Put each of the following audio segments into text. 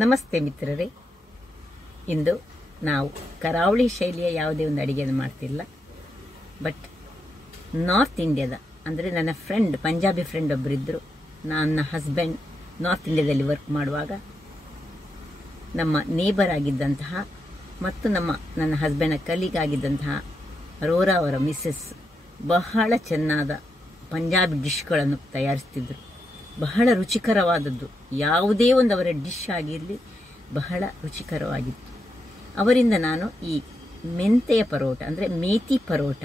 ನಮಸ್ತೆ ಮಿತ್ರರೇ. ಇಂದು ನಾವು ಕರಾವಳಿ ಶೈಲಿಯ ಯಾವುದೇ ಒಂದು ಅಡಿಗೆಯನ್ನು ಮಾಡ್ತಿಲ್ಲ, ಬಟ್ ನಾರ್ತ್ ಇಂಡಿಯಾದ ಅಂದರೆ ನನ್ನ ಫ್ರೆಂಡ್, ಪಂಜಾಬಿ ಫ್ರೆಂಡ್ ಒಬ್ಬರಿದ್ದರು. ನನ್ನ ಹಸ್ಬೆಂಡ್ ನಾರ್ತ್ ಇಂಡಿಯಾದಲ್ಲಿ ವರ್ಕ್ ಮಾಡುವಾಗ ನಮ್ಮ ನೇಬರ್ ಆಗಿದ್ದಂತಹ ಮತ್ತು ನನ್ನ ಹಸ್ಬೆಂಡ್ನ ಕಲೀಗ್ ಆಗಿದ್ದಂತಹ ರೋರಾ ಅವರ ಮಿಸ್ಸಸ್ ಬಹಳ ಚೆನ್ನಾದ ಪಂಜಾಬಿ ಡಿಶ್ಗಳನ್ನು ತಯಾರಿಸ್ತಿದ್ರು. ಬಹಳ ರುಚಿಕರವಾದದ್ದು, ಯಾವುದೇ ಒಂದು ಅವರ ಡಿಶ್ ಆಗಿರಲಿ ಬಹಳ ರುಚಿಕರವಾಗಿತ್ತು. ಅವರಿಂದ ನಾನು ಈ ಮೆಂತೆಯ ಪರೋಟ ಅಂದರೆ ಮೇಥಿ ಪರೋಟ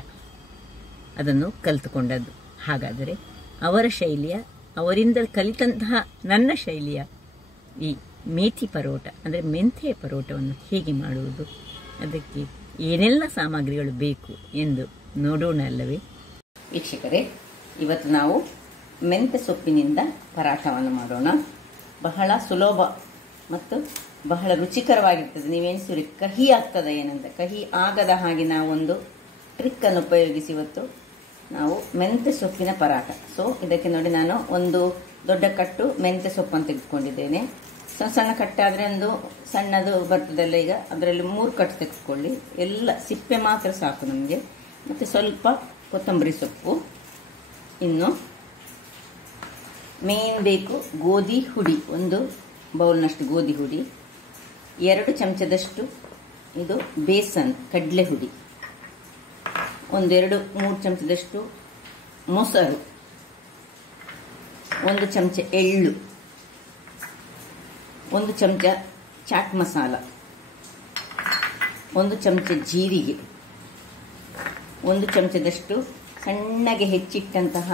ಅದನ್ನು ಕಲಿತುಕೊಂಡದ್ದು. ಹಾಗಾದರೆ ಅವರ ಶೈಲಿಯ, ಅವರಿಂದ ಕಲಿತಂತಹ ನನ್ನ ಶೈಲಿಯ ಈ ಮೇಥಿ ಪರೋಟ ಅಂದರೆ ಮೆಂತೆಯ ಪರೋಟವನ್ನು ಹೇಗೆ ಮಾಡುವುದು, ಅದಕ್ಕೆ ಏನೆಲ್ಲ ಸಾಮಗ್ರಿಗಳು ಬೇಕು ಎಂದು ನೋಡೋಣ ಅಲ್ಲವೇ ವೀಕ್ಷಕರೇ. ಇವತ್ತು ನಾವು ಮೆಂತೆ ಸೊಪ್ಪಿನಿಂದ ಪರಾಠವನ್ನು ಮಾಡೋಣ. ಬಹಳ ಸುಲಭ ಮತ್ತು ಬಹಳ ರುಚಿಕರವಾಗಿರ್ತದೆ. ನೀವೇನಿಸಿರಿ ಕಹಿ ಆಗ್ತದೆ ಏನಂತ, ಕಹಿ ಆಗದ ಹಾಗೆ ನಾವೊಂದು ಟ್ರಿಕ್ಕನ್ನು ಉಪಯೋಗಿಸಿ ಇವತ್ತು ನಾವು ಮೆಂತೆ ಸೊಪ್ಪಿನ ಪರಾಟ. ಸೊ ಇದಕ್ಕೆ ನೋಡಿ, ನಾನು ಒಂದು ದೊಡ್ಡ ಕಟ್ಟು ಮೆಂತೆ ಸೊಪ್ಪನ್ನು ತೆಗೆದುಕೊಂಡಿದ್ದೇನೆ. ಸಣ್ಣ ಸಣ್ಣ ಕಟ್ಟಾದರೆ ಒಂದು ಸಣ್ಣದು ಬರ್ತದಲ್ಲ, ಈಗ ಅದರಲ್ಲಿ 3 ಕಟ್ಟು ತೆಗೆದುಕೊಳ್ಳಿ. ಎಲ್ಲ ಸಿಪ್ಪೆ ಮಾತ್ರ ಸಾಕು ನಮಗೆ. ಮತ್ತು ಸ್ವಲ್ಪ ಕೊತ್ತಂಬರಿ ಸೊಪ್ಪು, ಇನ್ನು ಮೇನ್ ಬೇಕು ಗೋಧಿ ಹುಡಿ, 1 ಬೌಲ್ನಷ್ಟು ಗೋಧಿ ಹುಡಿ, 2 ಚಮಚದಷ್ಟು ಇದು ಬೇಸನ್ ಕಡಲೆ ಹುಡಿ, 2-3 ಚಮಚದಷ್ಟು ಮೊಸರು, 1 ಚಮಚ ಎಳ್ಳು, 1 ಚಮಚ ಚಾಟ್ ಮಸಾಲ, 1 ಚಮಚ ಜೀರಿಗೆ, 1 ಚಮಚದಷ್ಟು ಸಣ್ಣಗೆ ಹೆಚ್ಚಿಟ್ಟಂತಹ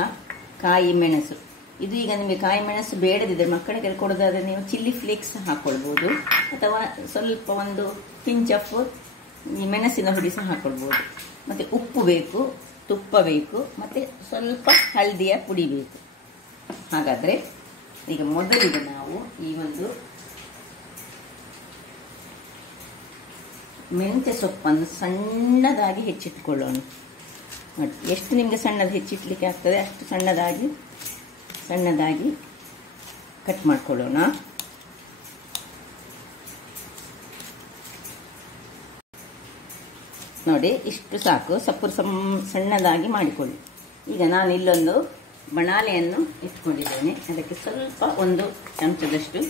ಕಾಯಿ ಮೆಣಸು. ಇದು ಈಗ ನಿಮಗೆ ಕಾಯಿ ಮೆಣಸು ಬೇಡದಿದ್ದರೆ ಮಕ್ಕಳಿಗೆ ಕೊಡೋದಾದರೆ ನೀವು ಚಿಲ್ಲಿ ಫ್ಲೇಕ್ಸ್ ಹಾಕ್ಕೊಳ್ಬೋದು, ಅಥವಾ ಸ್ವಲ್ಪ ಒಂದು ಪಿಂಚ್ ಆಫ್ ಈ ಮೆಣಸಿನ ಹುಡಿ ಸಹ ಹಾಕ್ಕೊಳ್ಬೋದು. ಮತ್ತು ಉಪ್ಪು ಬೇಕು, ತುಪ್ಪ ಬೇಕು, ಮತ್ತು ಸ್ವಲ್ಪ ಹಳದಿಯ ಪುಡಿ ಬೇಕು. ಹಾಗಾದರೆ ಈಗ ಮೊದಲಿಗೆ ನಾವು ಈ ಒಂದು ಮೆಂತ್ಯ ಸೊಪ್ಪನ್ನು ಸಣ್ಣದಾಗಿ ಹೆಚ್ಚಿಟ್ಕೊಳ್ಳೋಣ. ನೋಡಿ, ಎಷ್ಟು ನಿಮಗೆ ಸಣ್ಣದು ಹೆಚ್ಚಿಟ್ಲಿಕ್ಕೆ ಆಗ್ತದೆ ಅಷ್ಟು ಸಣ್ಣದಾಗಿ ಕಟ್ ಮಾಡ್ಕೊಳ್ಳೋಣ. ನೋಡಿ, ಇಷ್ಟು ಸಾಕು. ಸಣ್ಣದಾಗಿ ಮಾಡಿಕೊಳ್ಳಿ. ಈಗ ನಾನು ಇಲ್ಲೊಂದು ಬಣಾಲೆಯನ್ನು ಇಟ್ಕೊಂಡಿದ್ದೇನೆ. ಅದಕ್ಕೆ ಸ್ವಲ್ಪ 1 ಚಮಚದಷ್ಟು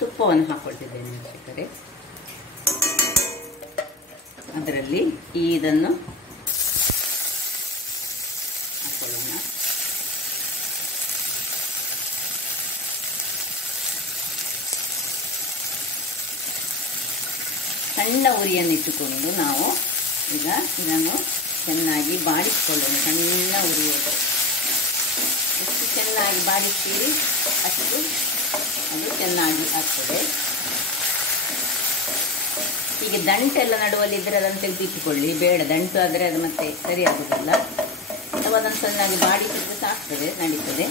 ತುಪ್ಪವನ್ನು ಹಾಕ್ಕೊಳ್ತಿದ್ದೇನೆ ವೀಕ್ಷಕರೇ. ಅದರಲ್ಲಿ ಇದನ್ನು ಹಾಕೊಳ್ಳೋಣ. ಸಣ್ಣ ಉರಿಯನ್ನು ಇಟ್ಟುಕೊಂಡು ನಾವು ಈಗ ಇದನ್ನು ಚೆನ್ನಾಗಿ ಬಾಡಿಸಿಕೊಳ್ಳೋಣ. ಸಣ್ಣ ಉರಿಯೋದು, ಎಷ್ಟು ಚೆನ್ನಾಗಿ ಬಾಡಿಸ್ತೀರಿ ಅಷ್ಟು ಅದು ಚೆನ್ನಾಗಿ ಆಗ್ತದೆ. ಹೀಗೆ ದಂಟೆಲ್ಲ ನಡುವಲ್ಲಿದ್ದರೆ ಅದನ್ನು ತೆಗೆದಿಟ್ಟುಕೊಳ್ಳಿ, ಬೇಡ ದಂಟು ಆದರೆ ಅದು ಮತ್ತೆ ಸರಿಯಾಗುವುದಿಲ್ಲ. ಅಥವಾ ಅದನ್ನು ಚೆನ್ನಾಗಿ ಬಾಡಿಸಿದ್ರೆ ಸಾಕ್ತದೆ, ನಡೀತದೆ.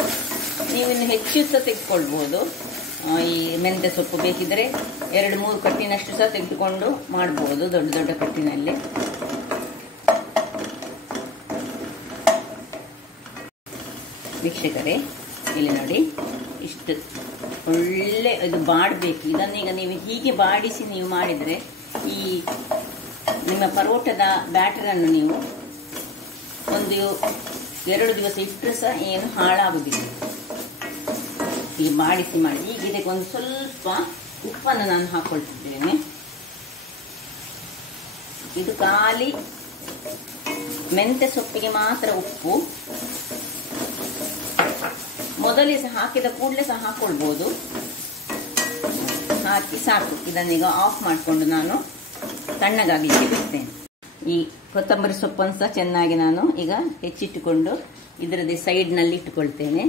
ನೀವಿನ್ನು ಹೆಚ್ಚು ಸಹ ತೆಗೆದುಕೊಳ್ಬೋದು. ಈ ಮೆಂತ್ಯ ಸೊಪ್ಪು ಬೇಕಿದ್ರೆ 2-3 ಕಟ್ಟಿನಷ್ಟು ಸಹ ತೆಗೆದುಕೊಂಡು ಮಾಡ್ಬೋದು, ದೊಡ್ಡ ದೊಡ್ಡ ಕಟ್ಟಿನಲ್ಲಿ. ವೀಕ್ಷಕರೇ, ಇಲ್ಲಿ ನೋಡಿ, ಇಷ್ಟು ಒಳ್ಳೆ ಇದು ಬಾಡಬೇಕು. ಇದನ್ನೀಗ ನೀವು ಹೀಗೆ ಬಾಡಿಸಿ ನೀವು ಮಾಡಿದರೆ ಈ ನಿಮ್ಮ ಪರೋಟದ ಬ್ಯಾಟರನ್ನು ನೀವು 1-2 ದಿವಸ ಇಟ್ಟರೆ ಸಹ ಏನು ಹಾಳಾಗುವುದಿಲ್ಲ. ಈ ಬಾಡಿಸಿ ಮಾಡಿ. ಈಗ ಇದಕ್ಕೆ ಒಂದು ಸ್ವಲ್ಪ ಉಪ್ಪನ್ನು ನಾನು ಹಾಕೊಳ್ತಿದ್ದೇನೆ. ಇದು ಖಾಲಿ ಮೆಂತ್ಯ ಸೊಪ್ಪಿಗೆ ಮಾತ್ರ ಉಪ್ಪು. ಮೊದಲೇ ಸಹ ಹಾಕಿದ ಕೂಡಲೇ ಸಹ ಹಾಕೊಳ್ಬೋದು. ಹಾಕಿ ಸಾಕು. ಇದನ್ನೀಗ ಆಫ್ ಮಾಡಿಕೊಂಡು ನಾನು ತಣ್ಣಗಾಗಲಿಕ್ಕೆ ಬಿಡ್ತೇನೆ. ಈ ಕೊತ್ತಂಬರಿ ಸೊಪ್ಪನ್ನು ಸಹ ಚೆನ್ನಾಗಿ ನಾನು ಈಗ ಹೆಚ್ಚಿಟ್ಟುಕೊಂಡು ಇದರದೇ ಸೈಡ್ನಲ್ಲಿ ಇಟ್ಟುಕೊಳ್ತೇನೆ.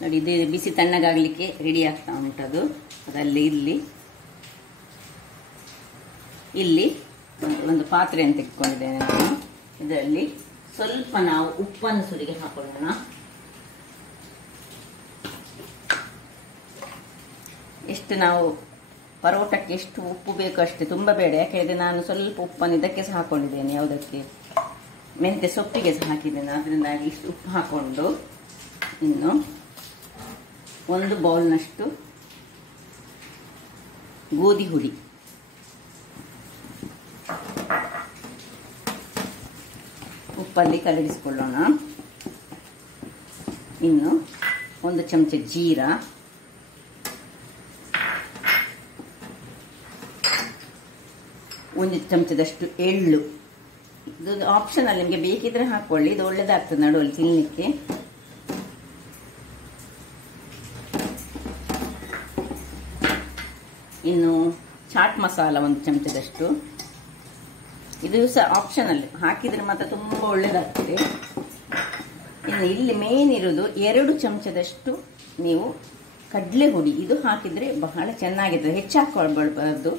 ನೋಡಿ, ಇದು ಬಿಸಿ ತಣ್ಣಗಾಗಲಿಕ್ಕೆ ರೆಡಿ ಆಗ್ತಾ ಉಂಟದು. ಅದರಲ್ಲಿ ಇಲ್ಲಿ ಒಂದು ಪಾತ್ರೆಯನ್ನು ತೆಗೆದುಕೊಂಡಿದ್ದೇನೆ ನಾನು. ಇದರಲ್ಲಿ ಸ್ವಲ್ಪ ನಾವು ಉಪ್ಪನ್ನು ಸುರಿಗೆ ಹಾಕೊಳ್ಳೋಣ. ಎಷ್ಟು ನಾವು ಪರೋಟಕ್ಕೆ ಎಷ್ಟು ಉಪ್ಪು ಬೇಕು ಅಷ್ಟೇ, ತುಂಬ ಬೇಡ. ಯಾಕೆಂದರೆ ನಾನು ಸ್ವಲ್ಪ ಉಪ್ಪನ್ನು ಇದಕ್ಕೆ ಸಹ ಹಾಕೊಂಡಿದ್ದೇನೆ, ಯಾವುದಕ್ಕೆ, ಮೆಂತ್ಯ ಸೊಪ್ಪಿಗೆ ಸಹ ಹಾಕಿದ್ದೇನೆ. ಅದರಿಂದಾಗಿ ಇಷ್ಟು ಉಪ್ಪು ಹಾಕೊಂಡು ಇನ್ನು 1 ಬೌಲ್ನಷ್ಟು ಗೋಧಿ ಹುಡಿ, ಉಪ್ಪಲ್ಲಿ ಕಲಗಿಸಿಕೊಳ್ಳೋಣ. ಇನ್ನು 1 ಚಮಚ ಜೀರಾ, 1 ಚಮಚದಷ್ಟು ಎಳ್ಳು. ಇದು ಆಪ್ಷನಲ್, ನಿಮಗೆ ಬೇಕಿದ್ರೆ ಹಾಕೊಳ್ಳಿ, ಇದು ಒಳ್ಳೇದಾಗ್ತದೆ ನಡುವಲ್ಲಿ ತಿನ್ನಲಿಕ್ಕೆ. ಇನ್ನು ಚಾಟ್ ಮಸಾಲ 1 ಚಮಚದಷ್ಟು. ಇದು ಸಹ ಆಪ್ಷನಲ್, ಹಾಕಿದ್ರೆ ಮಾತ್ರ ತುಂಬ ಒಳ್ಳೇದಾಗ್ತದೆ. ಇನ್ನು ಇಲ್ಲಿ ಮೇನ್ ಇರೋದು 2 ಚಮಚದಷ್ಟು ನೀವು ಕಡಲೆ ಹುಡಿ, ಇದು ಹಾಕಿದ್ರೆ ಬಹಳ ಚೆನ್ನಾಗಿರ್ತದೆ. ಹೆಚ್ಚು ಹಾಕೊಳ್ಬಾರ್ದು.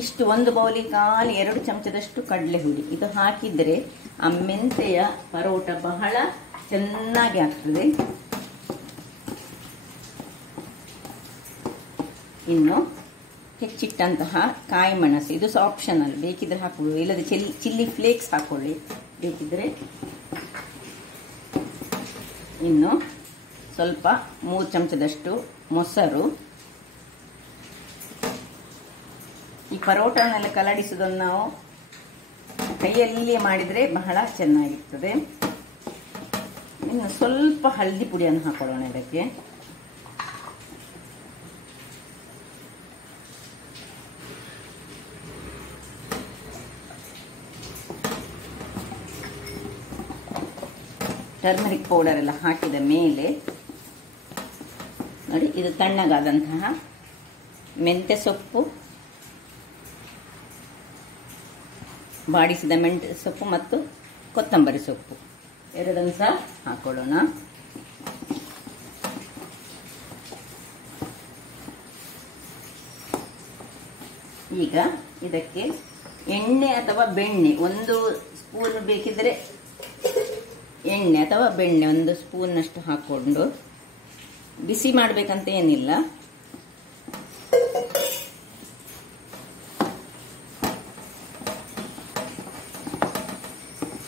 ಇಷ್ಟು 1 ಬೌಲಿಗೆ ಖಾಲಿ 2 ಚಮಚದಷ್ಟು ಕಡಲೆ ಹುಡಿ, ಇದು ಹಾಕಿದ್ರೆ ಆ ಮೆಂತೆಯ ಪರೋಟ ಬಹಳ ಚೆನ್ನಾಗಿ ಆಗ್ತದೆ. ಇನ್ನು ಹೆಚ್ಚಿಟ್ಟಂತಹ ಕಾಯಿ ಮೆಣಸು, ಇದು ಸಹ ಆಪ್ಷನಲ್, ಬೇಕಿದ್ರೆ ಹಾಕೊಳ್ಳಿ, ಇಲ್ಲದೆ ಚಿಲ್ಲಿ ಫ್ಲೇಕ್ಸ್ ಹಾಕೊಳ್ಳಿ ಬೇಕಿದ್ರೆ. ಇನ್ನು ಸ್ವಲ್ಪ 3 ಚಮಚದಷ್ಟು ಮೊಸರು. ಈ ಪರೋಟನೆಲ್ಲ ಕಲಡಿಸೋದನ್ನು ನಾವು ಕೈಯಲ್ಲಿ ಮಾಡಿದರೆ ಬಹಳ ಚೆನ್ನಾಗಿರ್ತದೆ. ಇನ್ನು ಸ್ವಲ್ಪ ಹಳದಿ ಪುಡಿಯನ್ನು ಹಾಕೊಳ್ಳೋಣ ಇದಕ್ಕೆ. ಟರ್ಮರಿಕ್ ಪೌಡರ್ ಎಲ್ಲ ಹಾಕಿದ ಮೇಲೆ ನೋಡಿ, ಇದು ತಣ್ಣಗಾದಂತಹ ಮೆಂತ್ಯ ಸೊಪ್ಪು, ಬಾಡಿಸಿದ ಮೆಂತ್ಯ ಸೊಪ್ಪು ಮತ್ತು ಕೊತ್ತಂಬರಿ ಸೊಪ್ಪು ಎರಡನ್ನು ಸಹ ಹಾಕೊಳ್ಳೋಣ. ಈಗ ಇದಕ್ಕೆ ಎಣ್ಣೆ ಅಥವಾ ಬೆಣ್ಣೆ 1 ಸ್ಪೂನ್ ಬೇಕಿದ್ರೆ ಎಣ್ಣೆ ಅಥವಾ ಬೆಣ್ಣೆ 1 ಸ್ಪೂನ್ನಷ್ಟು ಹಾಕ್ಕೊಂಡು, ಬಿಸಿ ಮಾಡಬೇಕಂತ ಏನಿಲ್ಲ.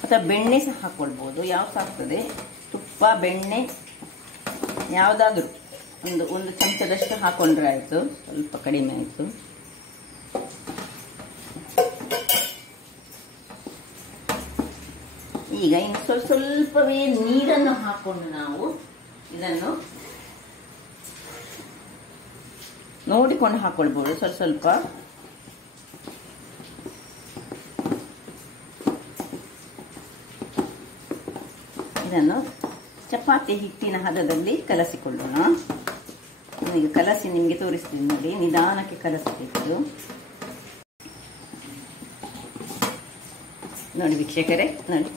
ಅಥವಾ ಬೆಣ್ಣೆ ಸಹ ಹಾಕ್ಕೊಳ್ಬೋದು, ಯಾವ್ದು ಆಗ್ತದೆ, ತುಪ್ಪ ಬೆಣ್ಣೆ ಯಾವುದಾದ್ರೂ ಒಂದು ಚಮಚದಷ್ಟು ಹಾಕೊಂಡ್ರೆ ಆಯಿತು, ಸ್ವಲ್ಪ ಕಡಿಮೆ ಆಯಿತು. ಈಗ ಇನ್ನು ಸ್ವಲ್ಪವೇ ನೀರನ್ನು ಹಾಕೊಂಡು ನಾವು ಇದನ್ನು ನೋಡಿಕೊಂಡು ಹಾಕೊಳ್ಬೋದು, ಸ್ವಲ್ಪ. ಇದನ್ನು ಚಪಾತಿ ಹಿಟ್ಟಿನ ಹದದಲ್ಲಿ ಕಲಸಿಕೊಳ್ಳೋಣ. ಈಗ ಕಲಸಿ ನಿಮಗೆ ತೋರಿಸ್ತೀನಿ ನೋಡಿ, ನಿಧಾನಕ್ಕೆ ಕಲಸಬೇಕು ನೋಡಿ ವೀಕ್ಷಕರೇ. ನೋಡಿ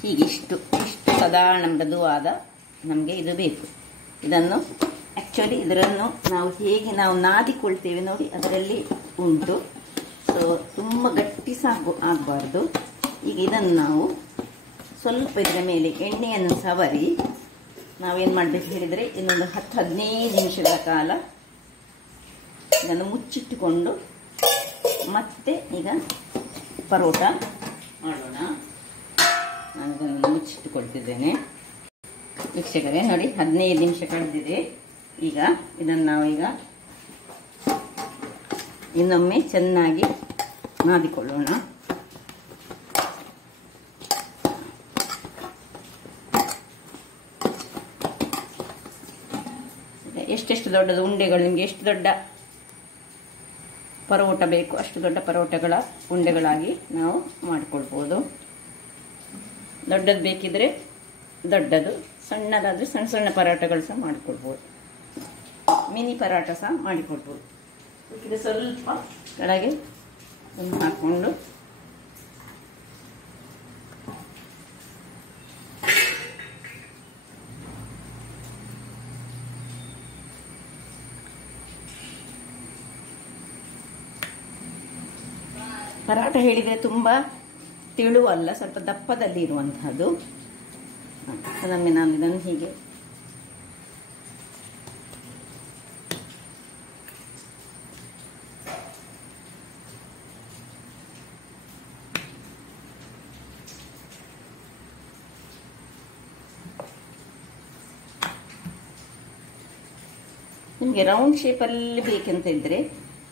ಹೀಗೆ ಇಷ್ಟು ಸಾಧಾರಣ ಮೃದುವಾದ ನಮಗೆ ಇದು ಬೇಕು. ಇದನ್ನು ಆ್ಯಕ್ಚುಲಿ ಇದನ್ನು ನಾವು ಹೇಗೆ ನಾವು ನಾದಿಕೊಳ್ತೇವೆ ನೋಡಿ ಅದರಲ್ಲಿ ಉಂಟು. ಸೊ ತುಂಬ ಗಟ್ಟಿ ಸಹ ಆಗಬಾರ್ದು. ಈಗ ಇದನ್ನು ನಾವು ಸ್ವಲ್ಪ ಇದರ ಮೇಲೆ ಎಣ್ಣೆಯನ್ನು ಸವರಿ ನಾವೇನು ಮಾಡಬೇಕು ಹೇಳಿದರೆ, ಇನ್ನೊಂದು 10-15 ನಿಮಿಷಗಳ ಕಾಲ ಇದನ್ನು ಮುಚ್ಚಿಟ್ಟುಕೊಂಡು ಮತ್ತೆ ಈಗ ಪರೋಟ ಮಾಡೋಣ. ನಾನು ಇದನ್ನು ಮುಚ್ಚಿಟ್ಟುಕೊಳ್ತಿದ್ದೇನೆ ವೀಕ್ಷಕರೇ. ನೋಡಿ 15 ನಿಮಿಷ ಕಳೆದಿದೆ. ಈಗ ಇದನ್ನು ನಾವು ಈಗ ಇನ್ನೊಮ್ಮೆ ಚೆನ್ನಾಗಿ ನಾದಿಕೊಳ್ಳೋಣ. ಎಷ್ಟೆಷ್ಟು ದೊಡ್ಡದು ಉಂಡೆಗಳು, ನಿಮಗೆ ಎಷ್ಟು ದೊಡ್ಡ ಪರೋಟ ಬೇಕು ಅಷ್ಟು ದೊಡ್ಡ ಪರೋಟಗಳ ಉಂಡೆಗಳಾಗಿ ನಾವು ಮಾಡಿಕೊಳ್ಬೋದು. ದೊಡ್ಡದು ಬೇಕಿದ್ರೆ ದೊಡ್ಡದು, ಸಣ್ಣದಾದರೆ ಸಣ್ಣ ಸಣ್ಣ ಪರೋಟಗಳು ಸಹ ಮಾಡಿಕೊಳ್ಬೋದು, ಮಿನಿ ಪರೋಟ ಸಹ ಮಾಡಿಕೊಳ್ಬೋದು. ಇದು ಸ್ವಲ್ಪ ಕೆಳಗೆ ಹಾಕ್ಕೊಂಡು ಪರಾಟ ಹೇಳಿದರೆ ತುಂಬ ತೆಳುವಲ್ಲ, ಸ್ವಲ್ಪ ದಪ್ಪದಲ್ಲಿ ಇರುವಂತಹದ್ದು. ಅದೊಮ್ಮೆ ನಾನು ಇದನ್ನು ಹೀಗೆ ನಿಮಗೆ ರೌಂಡ್ ಶೇಪಲ್ಲಿ ಬೇಕಂತ ಇದ್ದರೆ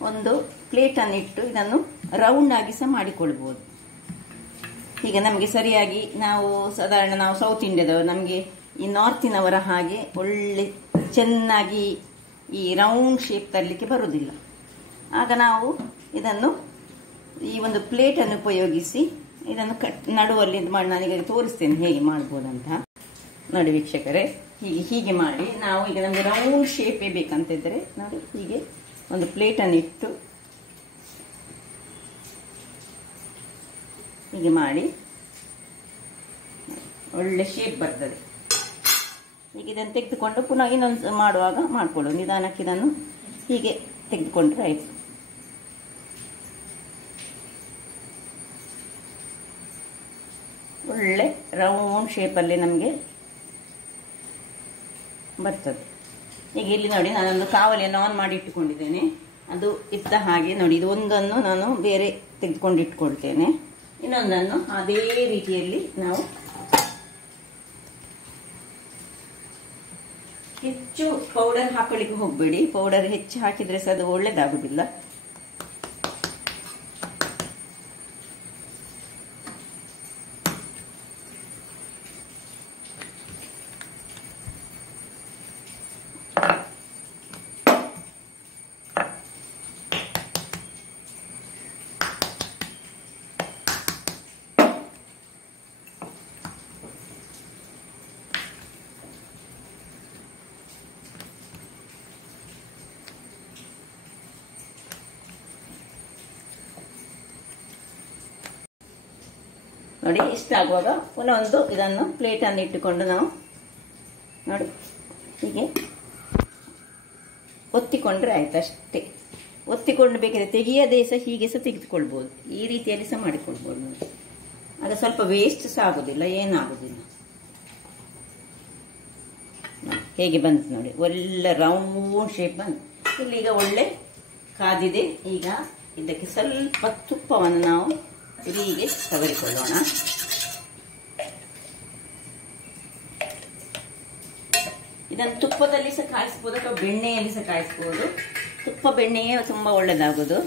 ಒಂದು ಪ್ಲೇಟನ್ನು ಇಟ್ಟು ಇದನ್ನು ರೌಂಡ್ ಆಗಿ ಸಹ ಮಾಡಿಕೊಳ್ಬೋದು. ಈಗ ನಮಗೆ ಸರಿಯಾಗಿ ಸಾಧಾರಣ ನಾವು ಸೌತ್ ಇಂಡಿಯಾದವರು, ನಮಗೆ ಈ ನಾರ್ತಿನವರ ಹಾಗೆ ಒಳ್ಳೆ ಚೆನ್ನಾಗಿ ಈ ರೌಂಡ್ ಶೇಪ್ ತರಲಿಕ್ಕೆ ಬರುವುದಿಲ್ಲ. ಆಗ ನಾವು ಇದನ್ನು ಈ ಒಂದು ಪ್ಲೇಟನ್ನು ಉಪಯೋಗಿಸಿ ಇದನ್ನು ನಡುವಲ್ಲಿ ಮಾಡಿ ನಾನೀಗ ತೋರಿಸ್ತೇನೆ ಹೇಗೆ ಮಾಡ್ಬೋದಂತ. ನೋಡಿ ವೀಕ್ಷಕರೇ, ಹೀಗೆ ಮಾಡಿ ನಾವು ಈಗ ನಮಗೆ ರೌಂಡ್ ಶೇಪೇ ಬೇಕಂತಿದ್ರೆ ನೋಡಿ ಹೀಗೆ ಒಂದು ಪ್ಲೇಟನ್ನು ಇಟ್ಟು ಹೀಗೆ ಮಾಡಿ ಒಳ್ಳೆ ಶೇಪ್ ಬರ್ತದೆ. ಈಗ ಇದನ್ನು ತೆಗೆದುಕೊಂಡು ಪುನಃ ಇನ್ನೊಂದು ಮಾಡುವಾಗ ಮಾಡಿಕೊಳ್ಳೋದು. ನಿಧಾನಕ್ಕೆ ಇದನ್ನು ಹೀಗೆ ತೆಗೆದುಕೊಂಡ್ರೆ ಆಯಿತು. ಒಳ್ಳೆ ರೌಂಡ್ ಶೇಪಲ್ಲಿ ನಮಗೆ ಬರ್ತದೆ. ಈಗ ಇಲ್ಲಿ ನೋಡಿ ನಾನೊಂದು ಕಾವಲಿಯನ್ನು ಆನ್ ಮಾಡಿ ಇಟ್ಟುಕೊಂಡಿದ್ದೇನೆ. ಅದು ಇದ್ದ ಹಾಗೆ ನೋಡಿ, ಇದು ಒಂದನ್ನು ನಾನು ಬೇರೆ ತೆಗೆದುಕೊಂಡು ಇಟ್ಕೊಳ್ತೇನೆ. ಇನ್ನೊಂದನ್ನು ಅದೇ ರೀತಿಯಲ್ಲಿ ನಾವು ಹೆಚ್ಚು ಪೌಡರ್ ಹಾಕೊಳ್ಳಿಕ್ಕೆ ಹೋಗಬೇಡಿ. ಪೌಡರ್ ಹೆಚ್ಚು ಹಾಕಿದ್ರೆ ಸಹ ಅದು ಒಳ್ಳೇದಾಗುದಿಲ್ಲ. ನೋಡಿ ಇಷ್ಟ ಆಗುವಾಗ ಪುನಃ ಒಂದು ಇದನ್ನು ಪ್ಲೇಟನ್ನು ಇಟ್ಟುಕೊಂಡು ನಾವು ನೋಡಿ ಹೀಗೆ ಒತ್ತಿಕೊಂಡ್ರೆ ಆಯ್ತು ಅಷ್ಟೇ. ಒತ್ತಿಕೊಂಡು ಬೇಕಾದ್ರೆ ತೆಗೆಯದೇ ಸಹ ಹೀಗೆ ಸಹ ತೆಗೆದುಕೊಳ್ಬೋದು. ಈ ರೀತಿಯಲ್ಲಿ ಸಹ ಮಾಡಿಕೊಳ್ಬೋದು. ನೋಡಿ ಆಗ ಸ್ವಲ್ಪ ವೇಸ್ಟ್ ಸಹ ಆಗೋದಿಲ್ಲ, ಏನಾಗೋದಿಲ್ಲ. ಹೇಗೆ ಬಂತು ನೋಡಿ, ಒಳ್ಳೆ ರೌಂಡ್ ಶೇಪ್ ಬಂತು. ಇಲ್ಲೀಗ ಒಳ್ಳೆ ಕಾದಿದೆ. ಈಗ ಇದಕ್ಕೆ ಸ್ವಲ್ಪ ತುಪ್ಪವನ್ನು ನಾವು ಹೀಗೆ ಸವರಿಕೊಳ್ಳೋಣ. ಇದನ್ನು ತುಪ್ಪದಲ್ಲಿ ಸಹ ಕಾಯಿಸ್ಬೋದು ಅಥವಾ ಬೆಣ್ಣೆಯಲ್ಲಿ ಸಹ ಕಾಯಿಸ್ಬೋದು. ತುಪ್ಪ ಬೆಣ್ಣೆಯೇ ತುಂಬ ಒಳ್ಳೆಯದಾಗೋದು.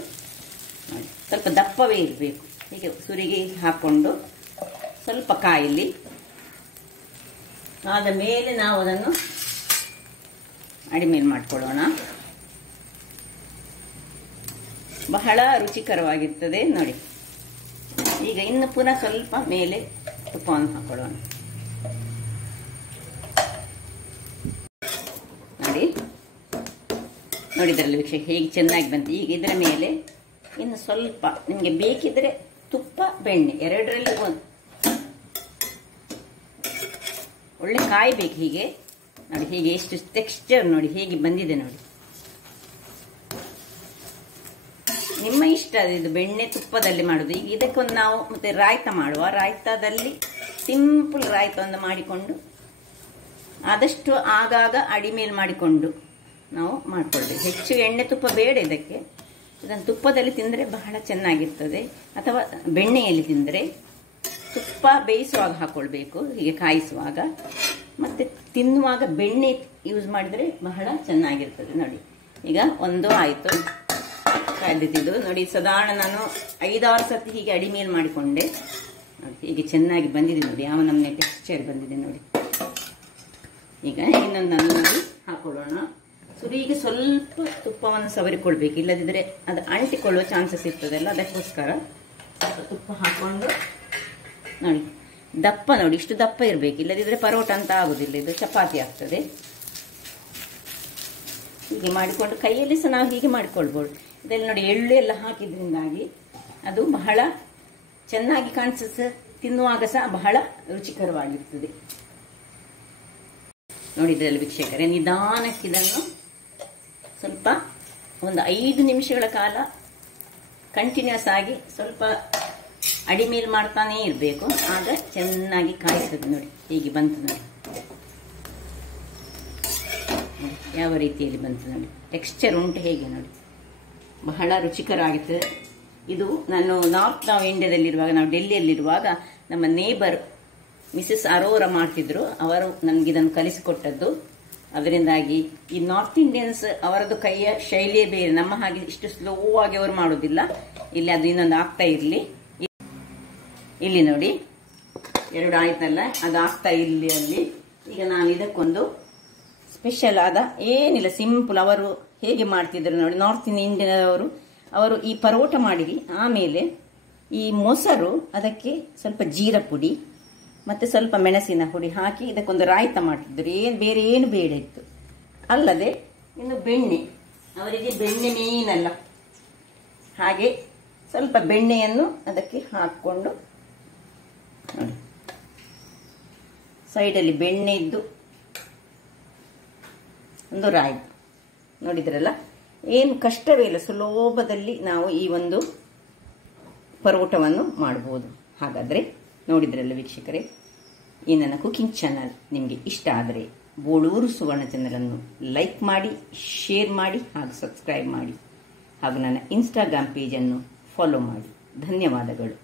ಸ್ವಲ್ಪ ದಪ್ಪವೇ ಇರಬೇಕು. ಹೀಗೆ ಸುರಿಗೆ ಹಾಕ್ಕೊಂಡು ಸ್ವಲ್ಪ ಕಾಯಿಲಿ. ಆದ ಮೇಲೆ ನಾವು ಅದನ್ನು ಅಡಿಮೇಲೆ ಮಾಡ್ಕೊಳ್ಳೋಣ. ಬಹಳ ರುಚಿಕರವಾಗಿರ್ತದೆ ನೋಡಿ. ಈಗ ಇನ್ನು ಪುನಃ ಸ್ವಲ್ಪ ಮೇಲೆ ತುಪ್ಪವನ್ನು ಹಾಕೊಳ್ಳೋಣ. ನೋಡಿದ್ರಲ್ಲಿ ವೀಕ್ಷಕ ಹೇಗೆ ಚೆನ್ನಾಗಿ ಬಂತು. ಈಗ ಇದರ ಮೇಲೆ ಇನ್ನು ಸ್ವಲ್ಪ ನಿಮಗೆ ಬೇಕಿದ್ರೆ ತುಪ್ಪ ಬೆಣ್ಣೆ ಎರಡರಲ್ಲಿ ಒಂದು ಒಳ್ಳೆ ಕಾಯಬೇಕು. ಹೀಗೆ ನೋಡಿ, ಹೀಗೆ ಎಷ್ಟು ಟೆಕ್ಸ್ಚರ್ ನೋಡಿ ಹೇಗೆ ಬಂದಿದೆ ನೋಡಿ. ನಿಮ್ಮ ಇಷ್ಟ ಇದು ಬೆಣ್ಣೆ ತುಪ್ಪದಲ್ಲಿ ಮಾಡುದು. ಈಗ ಇದಕ್ಕೊಂದು ನಾವು ಮತ್ತೆ ರಾಯ್ತ ಮಾಡುವ. ರಾಯ್ತದಲ್ಲಿ ಸಿಂಪಲ್ ರಾಯ್ತ ಒಂದು ಮಾಡಿಕೊಂಡು ಆದಷ್ಟು ಆಗಾಗ ಅಡಿಮೇಲೆ ಮಾಡಿಕೊಂಡು ನಾವು ಮಾಡ್ಕೊಳ್ಬೇಕು. ಹೆಚ್ಚು ಎಣ್ಣೆ ತುಪ್ಪ ಬೇಡ ಇದಕ್ಕೆ. ಇದನ್ನು ತುಪ್ಪದಲ್ಲಿ ತಿಂದರೆ ಬಹಳ ಚೆನ್ನಾಗಿರ್ತದೆ. ಅಥವಾ ಬೆಣ್ಣೆಯಲ್ಲಿ ತಿಂದರೆ ತುಪ್ಪ ಬೇಯಿಸುವಾಗ ಹಾಕೊಳ್ಬೇಕು, ಹೀಗೆ ಕಾಯಿಸುವಾಗ. ಮತ್ತೆ ತಿನ್ನುವಾಗ ಬೆಣ್ಣೆ ಯೂಸ್ ಮಾಡಿದರೆ ಬಹಳ ಚೆನ್ನಾಗಿರ್ತದೆ ನೋಡಿ. ಈಗ ಒಂದು ಆಯಿತು ಕಾಯ್ದಿದ್ದು ನೋಡಿ. ಸಾಧಾರಣ ನಾನು 5-6 ಸತಿ ಹೀಗೆ ಅಡಿಮೇಲೆ ಮಾಡಿಕೊಂಡೆ. ಹೀಗೆ ಚೆನ್ನಾಗಿ ಬಂದಿದೆ ನೋಡಿ, ಯಾವ ನಮ್ಮನೆ ಟೆಕ್ಸ್ಚರ್ ಬಂದಿದೆ ನೋಡಿ. ಈಗ ಇನ್ನೊಂದನ್ನು ನೋಡಿ ಹಾಕೊಳ್ಳೋಣ. ಸುರಿಗೆ ಸ್ವಲ್ಪ ತುಪ್ಪವನ್ನು ಸವರಿಕೊಳ್ಬೇಕು, ಇಲ್ಲದಿದ್ದರೆ ಅದು ಅಂಟಿಕೊಳ್ಳುವ ಚಾನ್ಸಸ್ ಇರ್ತದಲ್ಲ, ಅದಕ್ಕೋಸ್ಕರ ತುಪ್ಪ ಹಾಕೊಂಡು ನೋಡಿ. ದಪ್ಪ ನೋಡಿ, ಇಷ್ಟು ದಪ್ಪ ಇರಬೇಕು, ಇಲ್ಲದಿದ್ದರೆ ಪರೋಟ ಅಂತ ಆಗೋದಿಲ್ಲ, ಇದು ಚಪಾತಿ ಆಗ್ತದೆ. ಹೀಗೆ ಮಾಡಿಕೊಂಡು ಕೈಯಲ್ಲಿ ಸಹ ನಾವು ಹೀಗೆ ಮಾಡಿಕೊಳ್ಬೋದು. ಇದೆಲ್ಲ ನೋಡಿ ಎಳ್ಳು ಎಲ್ಲ ಹಾಕಿದ್ರಿಂದಾಗಿ ಅದು ಬಹಳ ಚೆನ್ನಾಗಿ ಕಾಣಿಸುತ್ತೆ. ತಿನ್ನುವಾಗ ಸಹ ಬಹಳ ರುಚಿಕರವಾಗಿರ್ತದೆ ನೋಡಿ. ಇದರಲ್ಲಿ ವೀಕ್ಷಕರೇ ನಿಧಾನಕ್ಕೆ ಇದನ್ನು ಸ್ವಲ್ಪ ಒಂದು 5 ನಿಮಿಷಗಳ ಕಾಲ ಕಂಟಿನ್ಯೂಸ್ ಆಗಿ ಸ್ವಲ್ಪ ಅಡಿಮೇಲೆ ಮಾಡ್ತಾನೇ ಇರಬೇಕು. ಆಗ ಚೆನ್ನಾಗಿ ಕಾಯಿಸ್ತದೆ ನೋಡಿ. ಹೀಗೆ ಬಂತು ನೋಡಿ, ಯಾವ ರೀತಿಯಲ್ಲಿ ಬಂತು ನೋಡಿ. ಟೆಕ್ಸ್ಚರ್ ಉಂಟು ಹೇಗೆ ನೋಡಿ, ಬಹಳ ರುಚಿಕರವಾಗಿರ್ತದೆ. ಇದು ನಾನು ನಾವು ಇಂಡಿಯಾದಲ್ಲಿರುವಾಗ, ನಾವು ಡೆಲ್ಲಿಯಲ್ಲಿರುವಾಗ ನಮ್ಮ ನೇಬರ್ ಮಿಸಸ್ ಅರೋರಾ ಮಾಡ್ತಿದ್ರು. ಅವರು ನನಗೆ ಇದನ್ನು ಕಲಿಸಿಕೊಟ್ಟದ್ದು. ಅದರಿಂದಾಗಿ ಈ ನಾರ್ತ್ ಇಂಡಿಯನ್ಸ್ ಅವರದ್ದು ಕೈಯ ಶೈಲಿಯೇ ಬೇರೆ. ನಮ್ಮ ಹಾಗೆ ಇಷ್ಟು ಸ್ಲೋ ಆಗಿ ಅವರು ಮಾಡೋದಿಲ್ಲ. ಇಲ್ಲಿ ಅದು ಇನ್ನೊಂದು ಆಗ್ತಾ ಇರಲಿ. ಇಲ್ಲಿ ನೋಡಿ 2 ಆಯ್ತಲ್ಲ, ಅದು ಆಗ್ತಾ ಇಲ್ಲಿ. ಅಲ್ಲಿ ಈಗ ನಾನು ಇದಕ್ಕೊಂದು ಸ್ಪೆಷಲ್ ಆದ ಏನಿಲ್ಲ, ಸಿಂಪಲ್ ಅವರು ಹೇಗೆ ಮಾಡ್ತಿದ್ರು ನೋಡಿ ನಾರ್ತ್ ಇಂಡಿಯನ್ ಅವರು ಈ ಪರೋಟ ಮಾಡಿರಿ. ಆಮೇಲೆ ಈ ಮೊಸರು, ಅದಕ್ಕೆ ಸ್ವಲ್ಪ ಜೀರಾ ಪುಡಿ ಮತ್ತೆ ಸ್ವಲ್ಪ ಮೆಣಸಿನ ಪುಡಿ ಹಾಕಿ ಇದಕ್ಕೊಂದು ರಾಯ್ತ ಮಾಡ್ತಿದ್ರು. ಬೇರೆ ಏನು ಬೇಡ ಇತ್ತು. ಅಲ್ಲದೆ ಇನ್ನು ಬೆಣ್ಣೆ, ಅವರಿಗೆ ಬೆಣ್ಣೆ ಮೇನಲ್ಲ, ಹಾಗೆ ಸ್ವಲ್ಪ ಬೆಣ್ಣೆಯನ್ನು ಅದಕ್ಕೆ ಹಾಕ್ಕೊಂಡು ನೋಡಿ, ಸೈಡಲ್ಲಿ ಬೆಣ್ಣೆ ಇದ್ದು ಒಂದು ರಾಯ್ತ. ನೋಡಿದ್ರಲ್ಲ, ಏನು ಕಷ್ಟವೇ ಇಲ್ಲ, ಸುಲಭದಲ್ಲಿ ನಾವು ಈ ಒಂದು ಪರೋಟವನ್ನು ಮಾಡಬಹುದು. ಹಾಗಾದರೆ ನೋಡಿದ್ರಲ್ಲ ವೀಕ್ಷಕರೇ, ಈ ನನ್ನ ಕುಕಿಂಗ್ ಚಾನಲ್ ನಿಮಗೆ ಇಷ್ಟ ಆದರೆ ಬೋಳೂರು ಸುವರ್ಣ ಚಾನಲನ್ನು ಲೈಕ್ ಮಾಡಿ, ಶೇರ್ ಮಾಡಿ ಹಾಗೂ ಸಬ್ಸ್ಕ್ರೈಬ್ ಮಾಡಿ ಹಾಗೂ ನನ್ನ ಇನ್ಸ್ಟಾಗ್ರಾಮ್ ಪೇಜನ್ನು ಫಾಲೋ ಮಾಡಿ. ಧನ್ಯವಾದಗಳು.